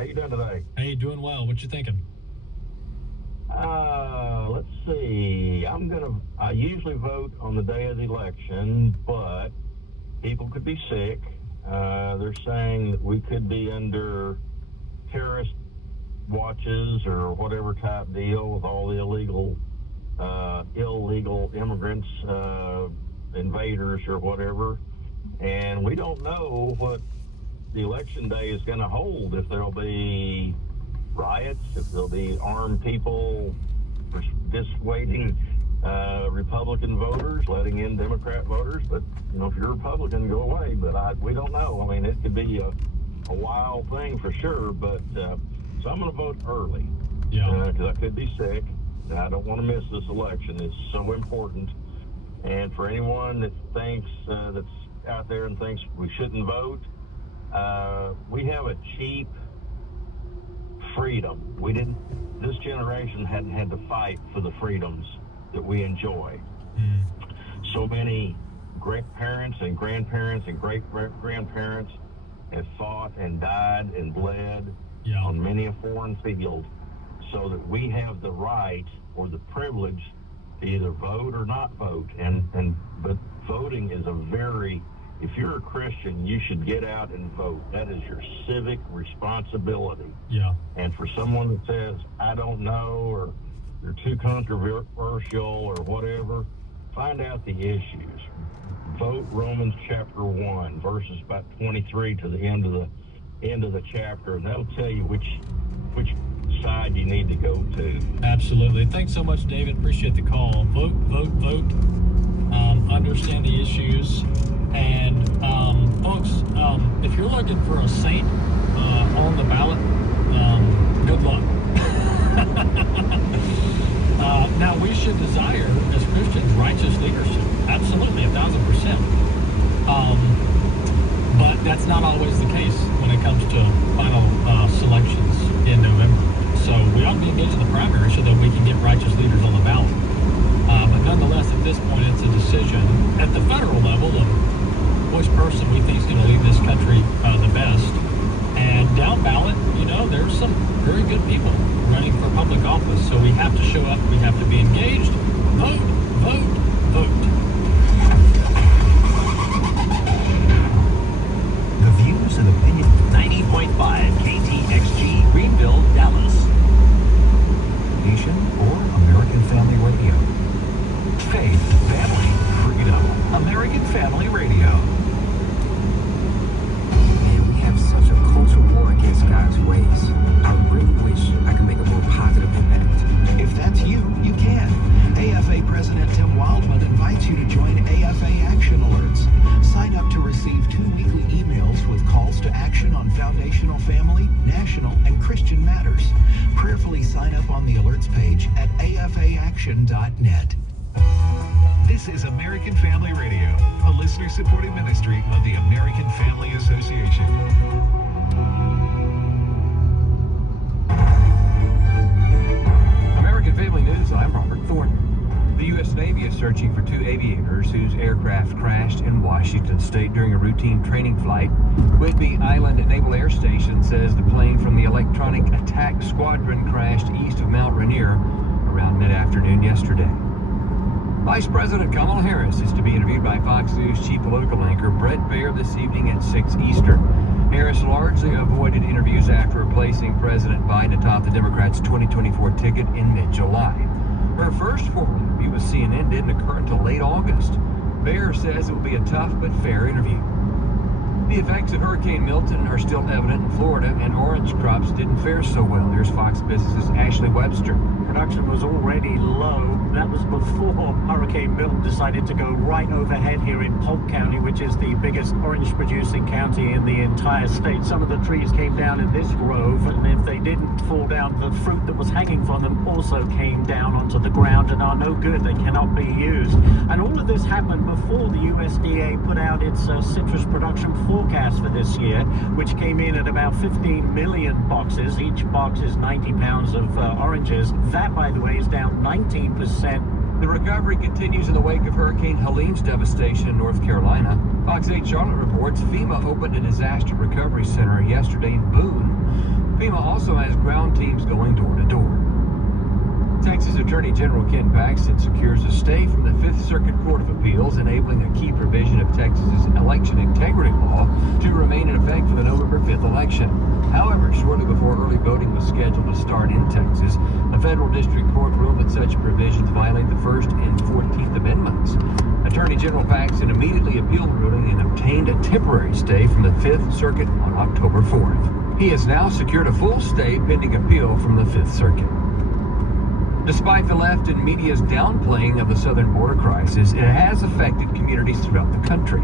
How you doing today? Hey, doing well. What you thinking? Let's see. I usually vote on the day of the election, but people could be sick. They're saying that we could be under terrorist watches or whatever type deal with all the illegal immigrants, invaders or whatever. And we don't know what the election day is going to hold, if there'll be riots, if there'll be armed people dissuading Republican voters, letting in Democrat voters. But, if you're a Republican, go away. But we don't know. I mean, it could be a wild thing for sure. But so I'm going to vote early because I could be sick. And I don't want to miss this election. It's so important. And for anyone that thinks that's out there and thinks we shouldn't vote, we have a cheap freedom. This generation hadn't had to fight for the freedoms that we enjoy. So many great parents and grandparents and great-grandparents have fought and died and bled on many a foreign field so that we have the right or the privilege to either vote or not vote. But voting is if you're a Christian, you should get out and vote. That is your civic responsibility. Yeah. And for someone that says, I don't know, or they're too controversial or whatever, find out the issues. Vote Romans chapter 1, verses about 23 to the end of the chapter, and that'll tell you which side you need to go to. Absolutely. Thanks so much, David. Appreciate the call. Vote, vote, vote. Understand the issues. And folks, if you're looking for a saint on the ballot, good luck. Now, we should desire, as Christians, righteous leadership. Absolutely, 1,000%. But that's not always the case when it comes to final selections in November. So we ought to be engaged in the primary so that we can get righteous leaders on the ballot. But nonetheless, at this point, it's a decision at the federal level of which person we think is going to lead this country the best. And down ballot, there's some very good people running for public office. So we have to show up. We have to be engaged. Vote, vote, vote. The views and opinions. 90.5 KTXG, Greenville, Dallas. Nation or American Family Radio. Faith, family, freedom. American Family Radio. Man, we have such a cultural war against God's ways. I really wish I could make a more positive impact. If that's you, you can. AFA President Tim Wildman invites you to join AFA Action Alerts. Sign up to receive 2 weekly emails with calls to action on foundational family, national, and Christian matters. Prayerfully sign up on the alerts page at afaaction.net. This is American Family Radio, a listener-supported ministry of the American Family Association. American Family News, I'm Robert Thornton. The U.S. Navy is searching for 2 aviators whose aircraft crashed in Washington State during a routine training flight. Whidbey Island Naval Air Station says the plane from the Electronic Attack Squadron crashed east of Mount Rainier around mid-afternoon yesterday. Vice President Kamala Harris is to be interviewed by Fox News chief political anchor Bret Baier this evening at 6 Eastern. Harris largely avoided interviews after replacing President Biden atop the Democrats' 2024 ticket in mid-July. Her first formal interview with CNN didn't occur until late August. Baier says it will be a tough but fair interview. The effects of Hurricane Milton are still evident in Florida, and orange crops didn't fare so well. Here's Fox Business's Ashley Webster. Production was already low. That was before Hurricane Milton decided to go right overhead here in Polk County, which is the biggest orange-producing county in the entire state. Some of the trees came down in this grove, and if they didn't fall down, the fruit that was hanging from them also came down onto the ground and are no good. They cannot be used. And all of this happened before the USDA put out its citrus production forecast for this year, which came in at about 15 million boxes. Each box is 90 pounds of oranges. That, by the way, is down 19%. The recovery continues in the wake of Hurricane Helene's devastation in North Carolina. Fox 8 Charlotte reports FEMA opened a disaster recovery center yesterday in Boone. FEMA FEMA also has ground teams going door to door. Texas Attorney General Ken Paxton secures a stay from the Fifth Circuit Court of Appeals, enabling a key provision of Texas's election integrity law to remain in effect for the November 5th election. However, shortly before early voting was scheduled to start in Texas, a federal district court ruled that such provisions violate the First and 14th Amendments. Attorney General Paxton immediately appealed the ruling and obtained a temporary stay from the Fifth Circuit on October 4th. He has now secured a full stay pending appeal from the Fifth Circuit. Despite the left and media's downplaying of the southern border crisis, it has affected communities throughout the country.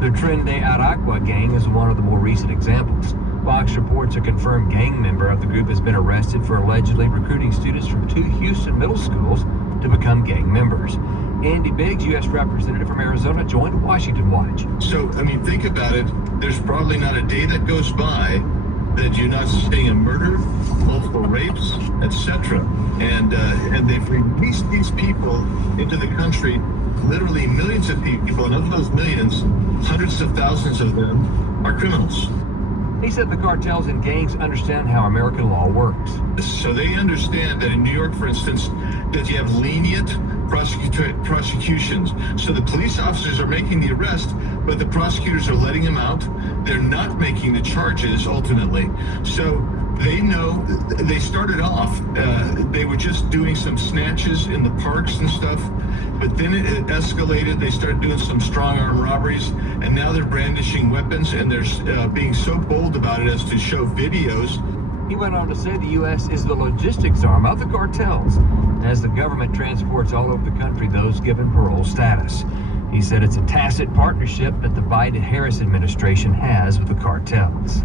The Tren de Aragua gang is one of the more recent examples. Fox reports a confirmed gang member of the group has been arrested for allegedly recruiting students from 2 Houston middle schools to become gang members. Andy Biggs, U.S. Representative from Arizona, joined Washington Watch. So, I mean, think about it. There's probably not a day that goes by that you're not seeing a murder, multiple rapes, etc. And they've released these people into the country, literally millions of people, and of those millions, hundreds of thousands of them are criminals. He said the cartels and gangs understand how American law works. So they understand that in New York, for instance, that you have lenient prosecutions. So the police officers are making the arrest, but the prosecutors are letting them out. They're not making the charges ultimately. So they know they started off, they were just doing some snatches in the parks and stuff, but then it escalated. They started doing some strong arm robberies, and now they're brandishing weapons, and they're being so bold about it as to show videos. He went on to say the U.S. is the logistics arm of the cartels, as the government transports all over the country those given parole status. He said it's a tacit partnership that the Biden-Harris administration has with the cartels.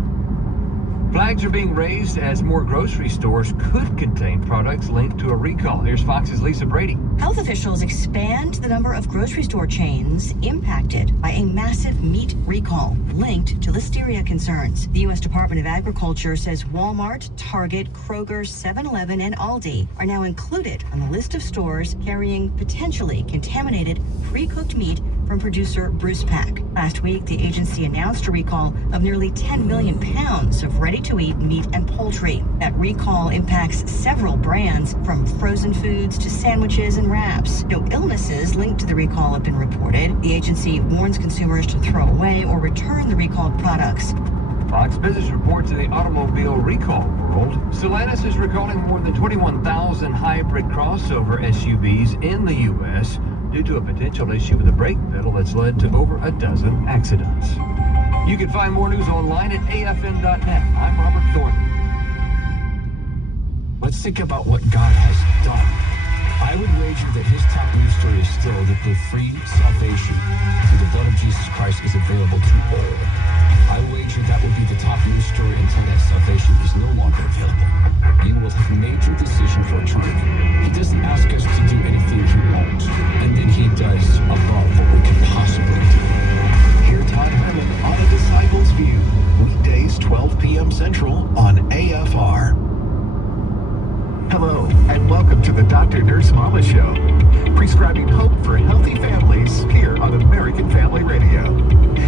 Flags are being raised as more grocery stores could contain products linked to a recall. Here's Fox's Lisa Brady. Health officials expand the number of grocery store chains impacted by a massive meat recall linked to listeria concerns. The U.S. Department of Agriculture says Walmart, Target, Kroger, 7-Eleven, and Aldi are now included on the list of stores carrying potentially contaminated pre-cooked meat from producer Bruce Pack. Last week, the agency announced a recall of nearly 10 million pounds of ready-to-eat meat and poultry. That recall impacts several brands, from frozen foods to sandwiches and wraps. No illnesses linked to the recall have been reported. The agency warns consumers to throw away or return the recalled products. Fox Business reports in the automobile recall world, Stellantis is recalling more than 21,000 hybrid crossover SUVs in the U.S. due to a potential issue with the brake pedal that's led to over a dozen accidents. You can find more news online at afn.net. I'm Robert Thornton. Let's think about what God has done. I would wager that his top news story is still that the free salvation through the blood of Jesus Christ is available to all. I wager that would be the top news story until that salvation is no longer available. You will have made your decision for eternity. He doesn't ask us to do anything he won't, and then he does above what we can possibly do. Hear Todd Herman on A Disciple's View, weekdays 12 p.m. Central on AFR. Hello, and welcome to the Dr. Nurse Mama Show, prescribing hope for healthy families here on American Family Radio.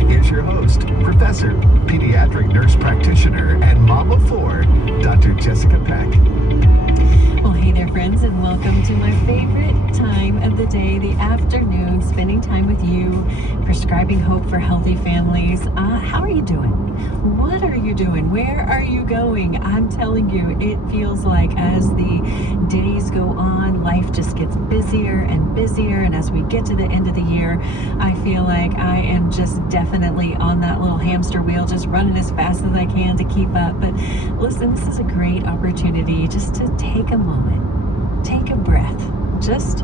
Here's your host, Professor, Pediatric Nurse Practitioner, and Mama for Dr. Jessica Peck. Well, hey there, friends, and welcome to my favorite time of the day, the afternoon, spending time with you, prescribing hope for healthy families. How are you doing? What are you doing? Where are you going? I'm telling you, it feels like as the days go on, life just gets busier and busier, and as we get to the end of the year, I feel like I am just definitely on that little hamster wheel, just running as fast as I can to keep up. But listen, this is a great opportunity just to take a moment, take a breath, just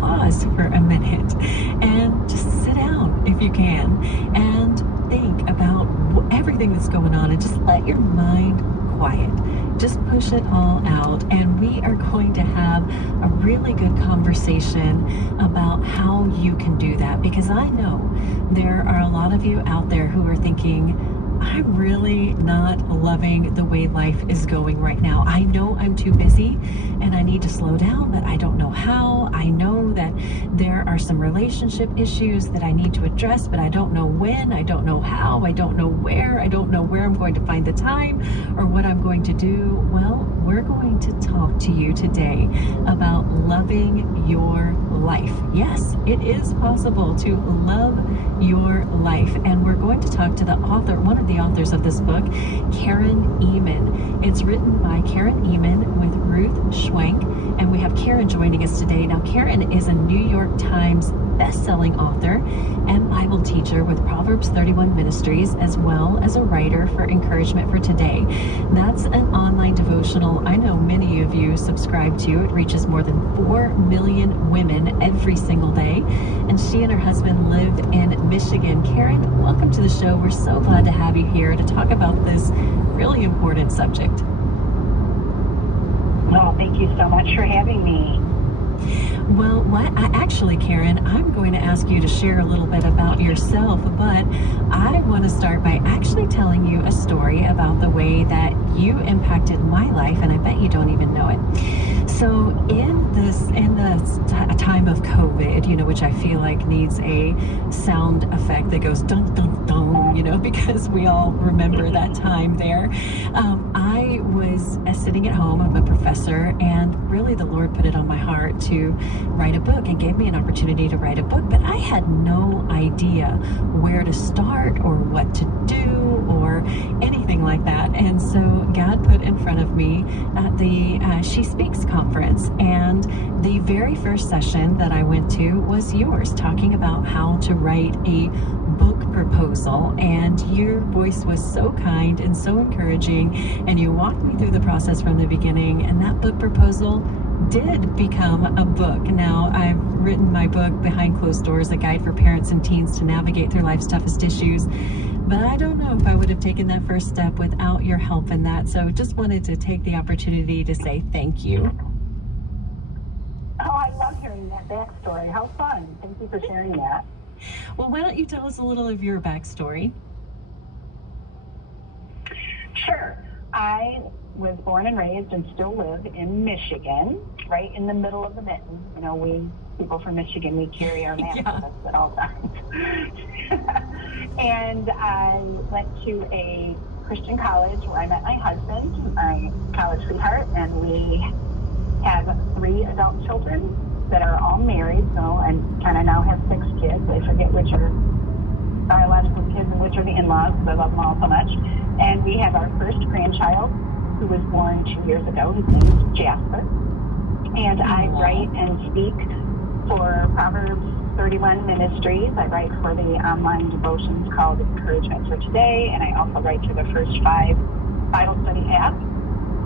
pause for a minute and just sit down if you can and think about everything that's going on and just let your mind quiet. Just push it all out, and we are going to have a really good conversation about how you can do that, because I know there are a lot of you out there who are thinking, I'm really not loving the way life is going right now. I know I'm too busy and I need to slow down, but I don't know how. I know that there are some relationship issues that I need to address, but I don't know when, I don't know how, I don't know where I'm going to find the time or what I'm going to do. Well, we're going to talk to you today about loving your life. Yes, it is possible to love your life. And we're going to talk to the author, one of the authors of this book, Karen Ehman. It's written by Karen Ehman with Ruth Schwenk. And we have Karen joining us today. Now, Karen is a New York Times best-selling author and Bible teacher with Proverbs 31 Ministries, as well as a writer for Encouragement for Today. That's an online devotional I know many of you subscribe to. It reaches more than 4 million women every single day, and she and her husband live in Michigan. Karen, welcome to the show. We're so glad to have you here to talk about this really important subject. Well, thank you so much for having me. Well, actually, Karen, I'm going to ask you to share a little bit about yourself, but I want to start by actually telling you a story about the way that you impacted my life, and I bet you don't even know it. So in the time of COVID, which I feel like needs a sound effect that goes dun dun dun, because we all remember that time there. I was sitting at home. I'm a professor, and really the Lord put it on my heart to write a book and gave me an opportunity to write a book, but I had no idea where to start or what to do or anything like that. And so God put in front of me the She Speaks conference, and the very first session that I went to was yours, talking about how to write a book proposal. And your voice was so kind and so encouraging, and you walked me through the process from the beginning, and that book proposal did become a book. Now, I've written my book, Behind Closed Doors, a guide for parents and teens to navigate through life's toughest issues. But I don't know if I would have taken that first step without your help in that. So just wanted to take the opportunity to say thank you. Oh, I love hearing that backstory. How fun. Thank you for sharing that. Well, why don't you tell us a little of your backstory? Sure. I was born and raised and still live in Michigan, right in the middle of the mitten. We people from Michigan, we carry our maps with us at all times. And I went to a Christian college where I met my husband, my college sweetheart, and we have 3 adult children that are all married. So I kind of now have 6 kids. I forget which are biological kids and which are the in-laws, because I love them all so much. And we have our first grandchild, who was born 2 years ago. His name is Jasper. And I write and speak for Proverbs 31 Ministries. I write for the online devotions called Encouragement for Today, and I also write for the First 5 Bible Study app.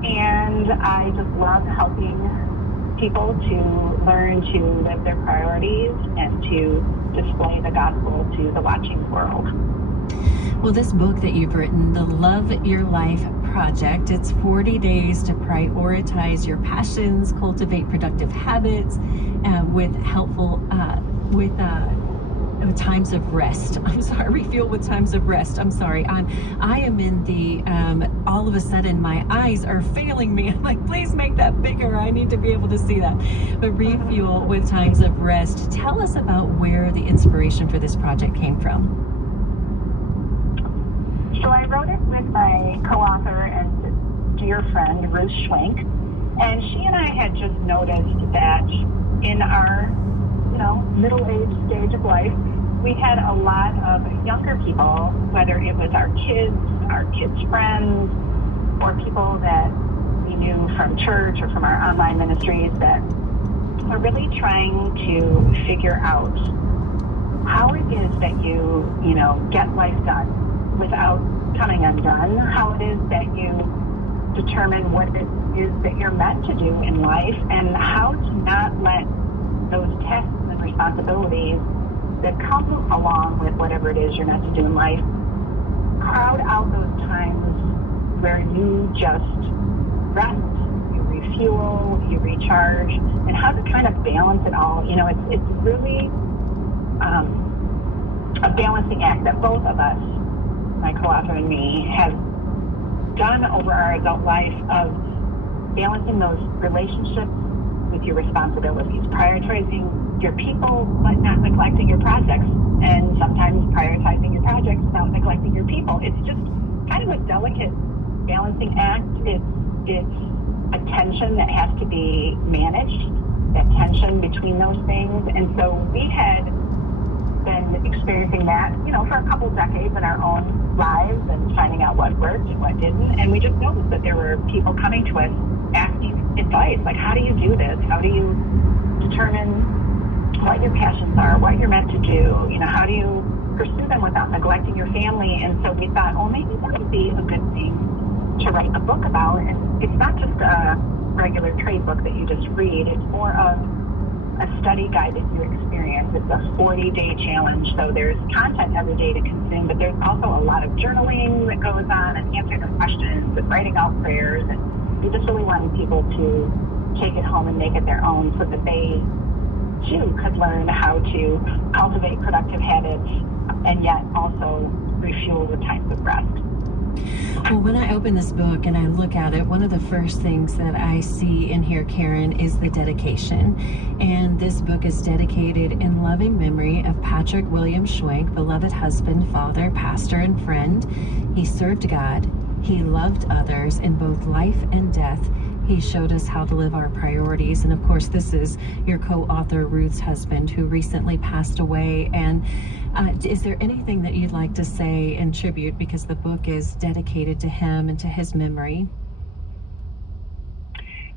And I just love helping people to learn to live their priorities and to display the gospel to the watching world. Well, this book that you've written, the Love Your Life Project, it's 40 days to prioritize your passions, cultivate productive habits, with helpful, with times of rest. I'm sorry, refuel with times of rest. I'm sorry. I am in the, all of a sudden my eyes are failing me. I'm like, please make that bigger. I need to be able to see that. But refuel with times of rest. Tell us about where the inspiration for this project came from. So I wrote it with my co-author and dear friend, Ruth Schwenk, and she and I had just noticed that in our, middle-aged stage of life, we had a lot of younger people, whether it was our kids' friends, or people that we knew from church or from our online ministries, that were really trying to figure out how it is that you get life done without coming undone, how it is that you determine what it is that you're meant to do in life, and how to not let those tests and responsibilities that come along with whatever it is you're meant to do in life crowd out those times where you just rest, you refuel, you recharge, and how to kind of balance it all. It's really a balancing act that both of us my co-author and me, have done over our adult life of balancing those relationships with your responsibilities, prioritizing your people but not neglecting your projects, and sometimes prioritizing your projects without neglecting your people. It's just kind of a delicate balancing act. It's a tension that has to be managed, that tension between those things. And so we had been experiencing that, for a couple decades in our own lives and finding out what worked and what didn't. And we just noticed that there were people coming to us asking advice, like, how do you do this? How do you determine what your passions are, what you're meant to do? How do you pursue them without neglecting your family? And so we thought, maybe that would be a good thing to write a book about. And it's not just a regular trade book that you just read. It's more of a study guide that you experience. It's a 40-day challenge, so there's content every day to consume, but there's also a lot of journaling that goes on and answering of questions and writing out prayers. And we just really wanted people to take it home and make it their own so that they too could learn how to cultivate productive habits and yet also refuel with times of rest. Well, when I open this book and I look at it, one of the first things that I see in here, Karen, is the dedication. And this book is dedicated in loving memory of Patrick William Schwenk, beloved husband, father, pastor, and friend. He served God. He loved others in both life and death. He showed us how to live our priorities. And of course, this is your co-author, Ruth's husband, who recently passed away. And is there anything that you'd like to say in tribute, because the book is dedicated to him and to his memory?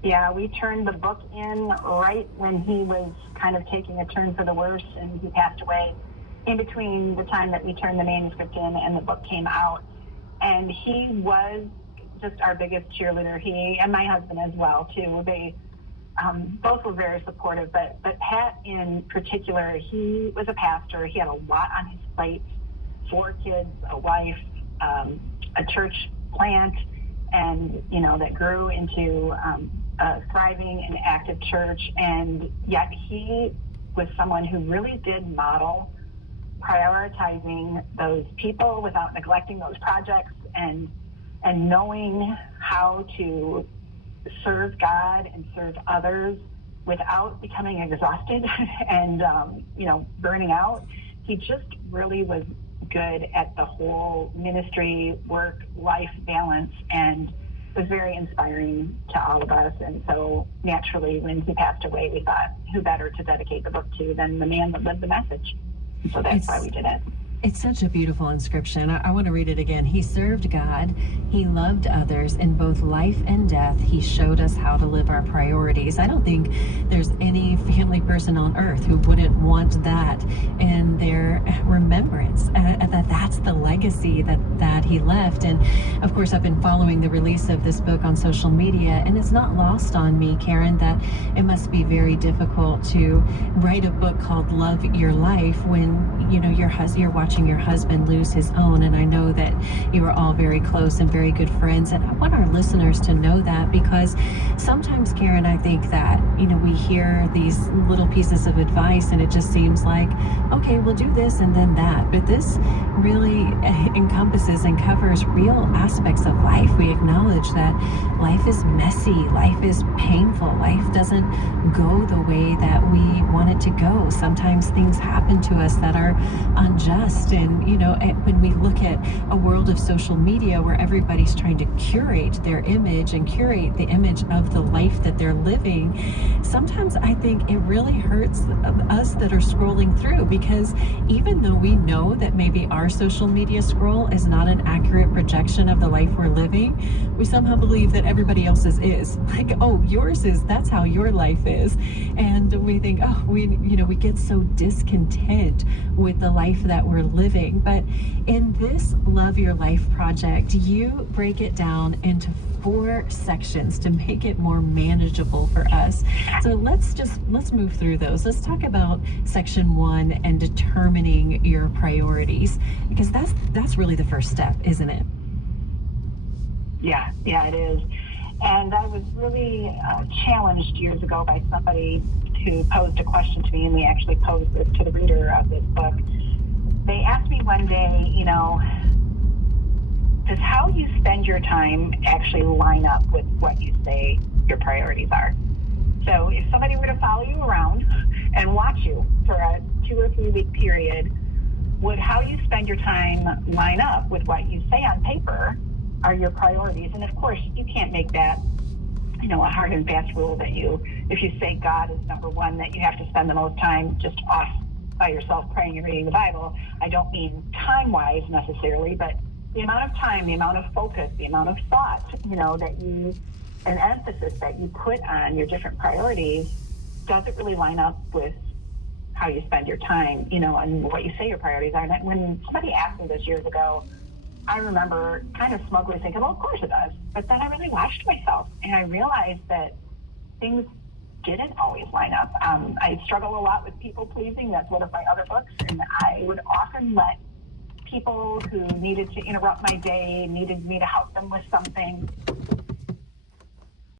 Yeah, we turned the book in right when he was kind of taking a turn for the worse, and he passed away in between the time that we turned the manuscript in and the book came out. And he was just our biggest cheerleader. He and my husband as well, too. They both were very supportive, but Pat in particular, he was a pastor. He had a lot on his plate, 4 kids, a wife, a church plant, and, that grew into a thriving and active church. And yet he was someone who really did model prioritizing those people without neglecting those projects, and knowing how to serve God and serve others without becoming exhausted and, burning out. He just really was good at the whole ministry, work, life balance, and was very inspiring to all of us. And so naturally, when he passed away, we thought, who better to dedicate the book to than the man that lived the message? So that's why we did it. It's such a beautiful inscription. I want to read it again. He served God. He loved others in both life and death. He showed us how to live our priorities. I don't think there's any family person on earth who wouldn't want that in their remembrance. That's the legacy that he left. And of course, I've been following the release of this book on social media, and it's not lost on me, Karen, that it must be very difficult to write a book called Love Your Life when you're watching your husband lose his own. And I know that you are all very close and very good friends, and I want our listeners to know that, because sometimes, Karen, I think that we hear these little pieces of advice and it just seems like, okay, we'll do this and then that, but this really encompasses and covers real aspects of life. We acknowledge that life is messy, life is painful, life doesn't go the way that we want it to go. Sometimes things happen to us that are unjust, and when we look at a world of social media where everybody's trying to curate their image and curate the image of the life that they're living, sometimes I think it really hurts us that are scrolling through, because even though we know that maybe our social media scroll is not an accurate projection of the life we're living, we somehow believe that everybody else's is. Like, oh, yours is, that's how your life is. And we think, oh, we get so discontent with the life that we're living. But in this Love Your Life project, you break it down into 4 sections to make it more manageable for us. So let's move through those. Let's talk about section 1 and determining your priorities, because that's really the first step, isn't it? Yeah, it is. And I was really challenged years ago by somebody who posed a question to me, and we actually posed this to the reader of this book. They asked me one day, does how you spend your time actually line up with what you say your priorities are? So if somebody were to follow you around and watch you for a 2 or 3 week period, would how you spend your time line up with what you say on paper are your priorities? And of course, you can't make that, you know, a hard and fast rule that if you say God is number one, that you have to spend the most time just off by yourself praying and reading the Bible. I don't mean time-wise necessarily, but the amount of time, the amount of focus, the amount of thought, you know, an emphasis that you put on your different priorities, does it really line up with how you spend your time, you know, and what you say your priorities are? And when somebody asked me this years ago, I remember kind of smugly thinking, well, of course it does. But then I really watched myself, and I realized that things didn't always line up. I struggle a lot with people pleasing. That's one of my other books. And I would often let people who needed to interrupt my day, needed me to help them with something,